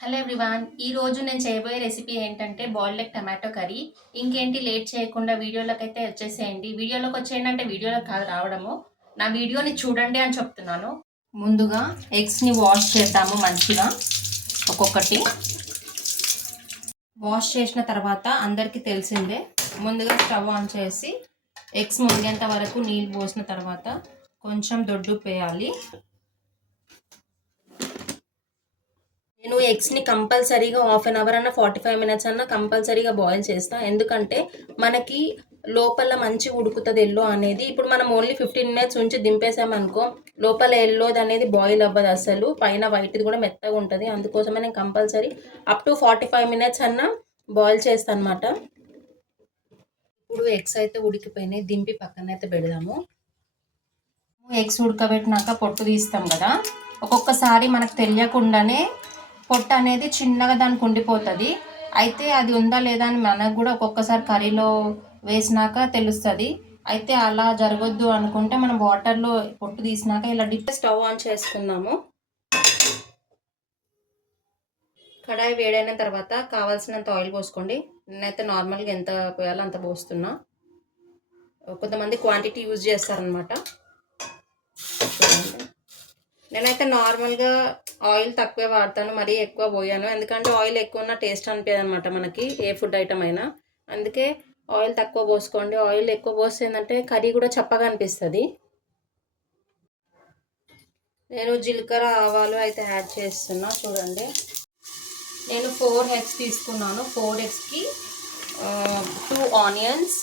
Hello everyone, ఈ రోజు నేను చేయబోయే రెసిపీ ఏంటంటే బాయిల్డ్ ఎగ్ టమాటో కర్రీ. ఇంకేంటి లేట్ చేయకుండా వీడియోలోకి అయితే వచ్చేసేయండి. వీడియోలోకి వచ్చేయండి అంటే వీడియోలోకి కాదు రావడము, నా వీడియోని చూడండి అని చెప్తున్నాను. ముందుగా ఎగ్స్ని వాష్ చేద్దాము మంచిగా. ఒక్కొక్కటి వాష్ చేసిన తర్వాత అందరికీ తెలిసిందే, ముందుగా స్టవ్ ఆన్ చేసి ఎగ్స్ మునిగేంత వరకు నీళ్ళు పోసిన తర్వాత కొంచెం దొడ్డు వేయాలి. నేను ఎగ్స్ని కంపల్సరీగా హాఫ్ అన్ అవర్ అన్న 45 మినిట్స్ అన్న కంపల్సరీగా బాయిల్ చేస్తాను. ఎందుకంటే మనకి లోపల మంచి ఉడుకుతుంది ఎల్లో అనేది. ఇప్పుడు మనం ఓన్లీ 15 మినిట్స్ ఉంచి దింపేసామనుకో లోపల ఎల్లోది అనేది బాయిల్ అవ్వదు అసలు, పైన వైట్ది కూడా మెత్తగా ఉంటుంది. అందుకోసమే నేను కంపల్సరీ అప్ టు 45 మినిట్స్ అన్న బాయిల్ చేస్తాను అనమాట. ఇప్పుడు ఎగ్స్ అయితే ఉడికిపోయినాయి, దింపి పక్కన అయితే పెడదాము. ఎగ్స్ ఉడకబెట్టినాక పొట్టు తీస్తాం కదా, ఒక్కొక్కసారి మనకు తెలియకుండానే పొట్టు అనేది చిన్నగా దానికి ఉండిపోతుంది. అయితే అది ఉందా లేదా అని మనకు కూడా ఒక్కొక్కసారి కర్రీలో వేసినాక తెలుస్తుంది. అయితే అలా జరగొద్దు అనుకుంటే మనం వాటర్లో పొట్టు తీసినాక ఇలా డిప్ స్టవ్ ఆన్ చేసుకుందాము. కడాయి వేడైన తర్వాత కావాల్సినంత ఆయిల్ పోసుకోండి. నేనైతే నార్మల్గా ఎంత పోయాలో అంత పోస్తున్నా. కొంతమంది క్వాంటిటీ యూజ్ చేస్తారనమాట. నేనైతే నార్మల్గా ఆయిల్ తక్కువే వాడతాను, మరీ ఎక్కువ పోయాను. ఎందుకంటే ఆయిల్ ఎక్కువ ఉన్న టేస్ట్ అనిపించదు అనమాట మనకి, ఏ ఫుడ్ ఐటమ్ అయినా. అందుకే ఆయిల్ తక్కువ పోసుకోండి. ఆయిల్ ఎక్కువ పోస్తే ఏంటంటే కర్రీ కూడా చప్పగా అనిపిస్తుంది. నేను జీలకర్ర ఆవాలు అయితే యాడ్ చేస్తున్నా. చూడండి, నేను 4 ఎగ్స్ తీసుకున్నాను. 4 ఎగ్స్కి 2 ఆనియన్స్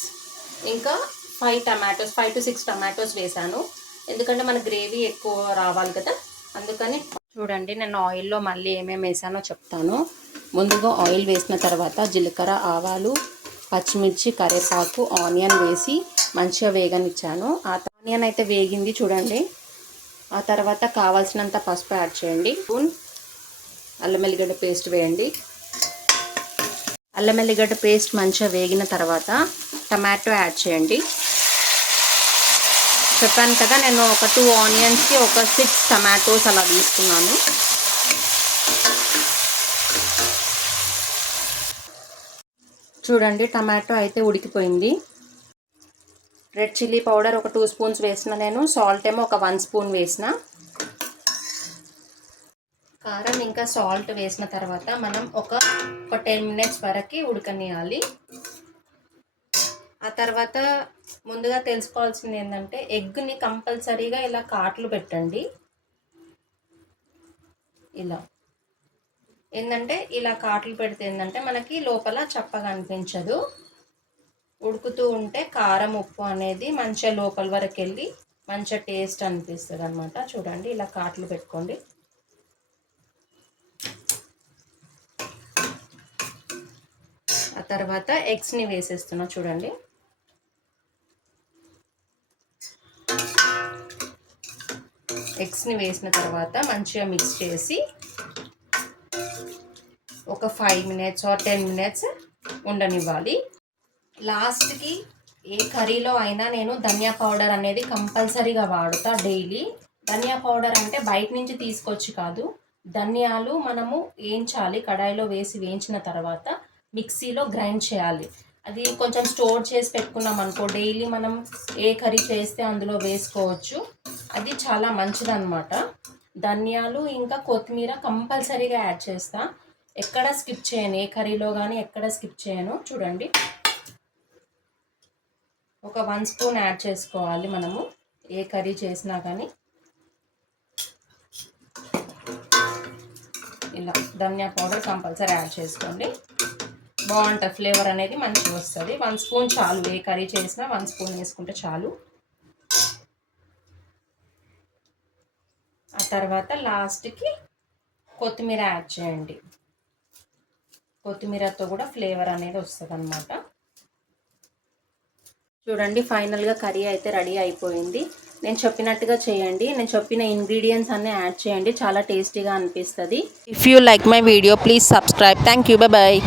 ఇంకా 5 టమాటోస్, 5 to 6 టమాటోస్ వేసాను. ఎందుకంటే మన గ్రేవీ ఎక్కువ రావాలి కదా, అందుకని. చూడండి, నేను ఆయిల్లో మళ్ళీ ఏమేమి వేసానో చెప్తాను. ముందుగా ఆయిల్ వేసిన తర్వాత జీలకర్ర ఆవాలు పచ్చిమిర్చి కరివేపాకు ఆనియన్ వేసి మంచిగా వేగనిచ్చాను. ఆ ఆనియన్ అయితే వేగింది చూడండి. ఆ తర్వాత కావాల్సినంత పసుపు యాడ్ చేయండి. స్పూన్ అల్లం వెల్లిగడ్డ పేస్ట్ వేయండి. అల్లం వెల్లిగడ్డ పేస్ట్ మంచిగా వేగిన తర్వాత టమాటో యాడ్ చేయండి. చెప్పాను కదా, నేను ఒక 2 ఆనియన్స్కి ఒక 6 టమాటోస్ అలా తీసుకున్నాను. చూడండి, టమాటో అయితే ఉడికిపోయింది. రెడ్ చిల్లీ పౌడర్ ఒక 2 స్పూన్స్ వేసిన నేను. సాల్ట్ ఏమో ఒక 1 స్పూన్ వేసిన. కారం ఇంకా సాల్ట్ వేసిన తర్వాత మనం ఒక 10 మినిట్స్ వరకు ఉడకనియాలి. ఆ తర్వాత ముందుగా తెలుసుకోవాల్సింది ఏంటంటే ఎగ్ని కంపల్సరీగా ఇలా కాట్లు పెట్టండి. ఇలా ఏంటంటే ఇలా కాట్లు పెడితే ఏంటంటే మనకి లోపల చప్పగా అనిపించదు. ఉడుకుతూ ఉంటే కారం ఉప్పు అనేది మంచిగా లోపల వరకు వెళ్ళి మంచిగా టేస్ట్ అనిపిస్తుంది అనమాట. చూడండి, ఇలా కాట్లు పెట్టుకోండి. ఆ తర్వాత ఎగ్స్ని వేసేస్తున్నా. చూడండి, ఎగ్స్ని వేసిన తర్వాత మంచిగా మిక్స్ చేసి ఒక 5 మినిట్స్ ఆర్ 10 మినిట్స్ ఉండనివ్వాలి. లాస్ట్కి ఏ కర్రీలో అయినా నేను ధనియా పౌడర్ అనేది కంపల్సరీగా వాడుతా డైలీ. ధనియా పౌడర్ అంటే బయట నుంచి తీసుకొచ్చి కాదు, ధనియాలు మనము వేయించాలి, కడాయిలో వేసి వేయించిన తర్వాత మిక్సీలో గ్రైండ్ చేయాలి. అది కొంచెం స్టోర్ చేసి పెట్టుకున్నాం అనుకో, డైలీ మనం ఏ కర్రీ చేస్తే అందులో వేసుకోవచ్చు. అది చాలా మంచిదన్నమాట. ధనియాలు ఇంకా కొత్తిమీర కంపల్సరీగా యాడ్ చేస్తా, ఎక్కడ స్కిప్ చేయను. ఏ కర్రీలో కానీ ఎక్కడ స్కిప్ చేయను. చూడండి, ఒక 1 స్పూన్ యాడ్ చేసుకోవాలి మనము ఏ కర్రీ చేసినా కానీ. ఇలా ధనియా పౌడర్ కంపల్సరీ యాడ్ చేసుకోండి, బాగుంటుంది. ఫ్లేవర్ అనేది మంచిగా వస్తుంది. 1 స్పూన్ చాలు, ఏ కర్రీ చేసినా 1 స్పూన్ వేసుకుంటే చాలు. ఆ తర్వాత లాస్ట్కి కొత్తిమీర యాడ్ చేయండి. కొత్తిమీరతో కూడా ఫ్లేవర్ అనేది వస్తుంది అన్నమాట. చూడండి, ఫైనల్గా కర్రీ అయితే రెడీ అయిపోయింది. నేను చెప్పినట్టుగా చేయండి, నేను చెప్పిన ఇంగ్రీడియంట్స్ అన్నీ యాడ్ చేయండి, చాలా టేస్టీగా అనిపిస్తుంది. If you like my video please subscribe. Thank you, bye.